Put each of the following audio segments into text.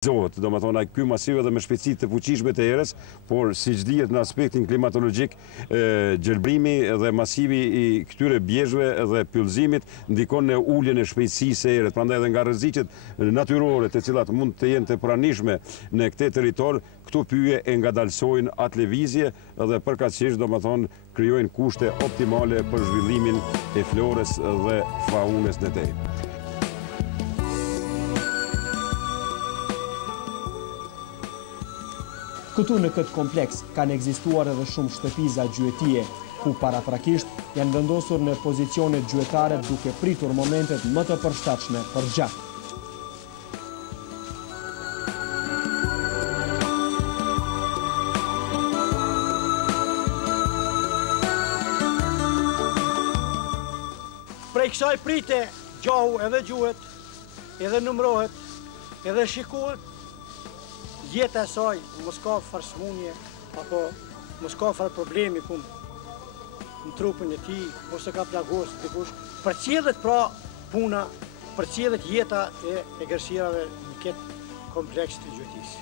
Do më thonë, ky masiv edhe me shpejtësitë të fuqishme të erës, por siç dihet në aspektin klimatologjik, gjelbrimi dhe masivi i këtyre bjezhve dhe pyllëzimit ndikon në uljen e shpejtësisë së erës. Prandaj edhe nga rreziqet natyrore të cilat mund të jenë të pranishme në këtë territor, këto pyje e ngadalsojnë atë lëvizje dhe përkatësisht do më thonë krijojnë kushte optimale për zhvillimin e florës dhe faunës në tej. Këtu në këtë kompleks kanë ekzistuar edhe shumë shtëpiza gjuetie, ku paraprakisht janë vendosur në pozicione gjuetare duke pritur momentet më të përshtatshme për gjatë. Prej kësaj prite gjahu edhe gjuhet, edhe numrohet, edhe shikohet, jeta e saj mos ka farë smunje, apo mos ka farë problemi në trupin e tij, ose ka plagos dikush. Përcjellet pra puna, përcjellet jeta e egërshirave në këtë kompleks të gjuetisë.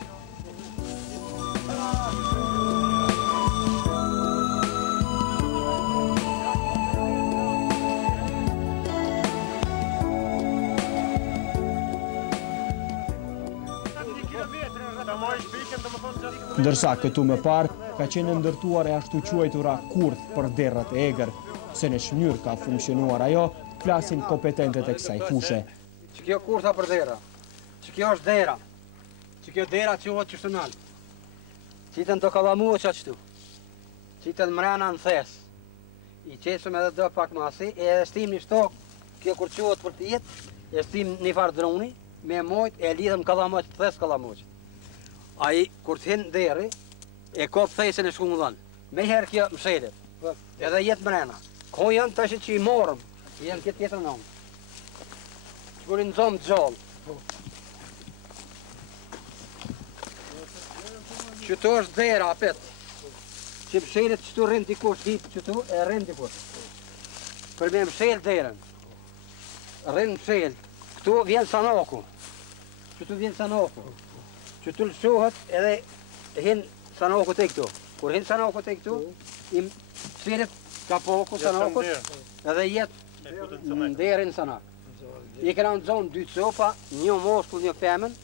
Ndërsa këtu më parë ka qenë ndërtuar e ashtu quajtura kurth për derrat e egër, se në ç'mnyrë ka funksionuar ajo, flasin kompetentët e kësaj fushë. Që kjo kurtha për dera, që kjo është dera, që kjo dera quhet qështu nalë. Qitën të kallamuë që qëtu, qitën mrena në thes, i qesëm edhe do pak masi, e stim një shtok, kjo kur quhet për tjetë, e stim një farë droni, me mojt e lidhëm kallamuq, thes kallamuq. Ai, kur të hinë deri, e kopë thesën e shkumë dhënë. Me herë kjo mshelet, edhe jetë mrena. Ko janë të që i morëm, janë këtë tjetër nëmë. Që në zomë gjallë. Qëto është dera, apet. Që mshelet qëtu rrinë dikush, hitë qëtu e rrinë dikush. Për me mshelë derën. Rrinë mshelë. Këtu vjen sanoku. Qëtu vjen sanoku. Që të lëshohet edhe hinë sanoku të këtu. Kur hinë sanoku të këtu, i mshelet kapoku sanokut edhe jetë në derin sanak. I këna në zonë dy copa, një moshkull, një femën,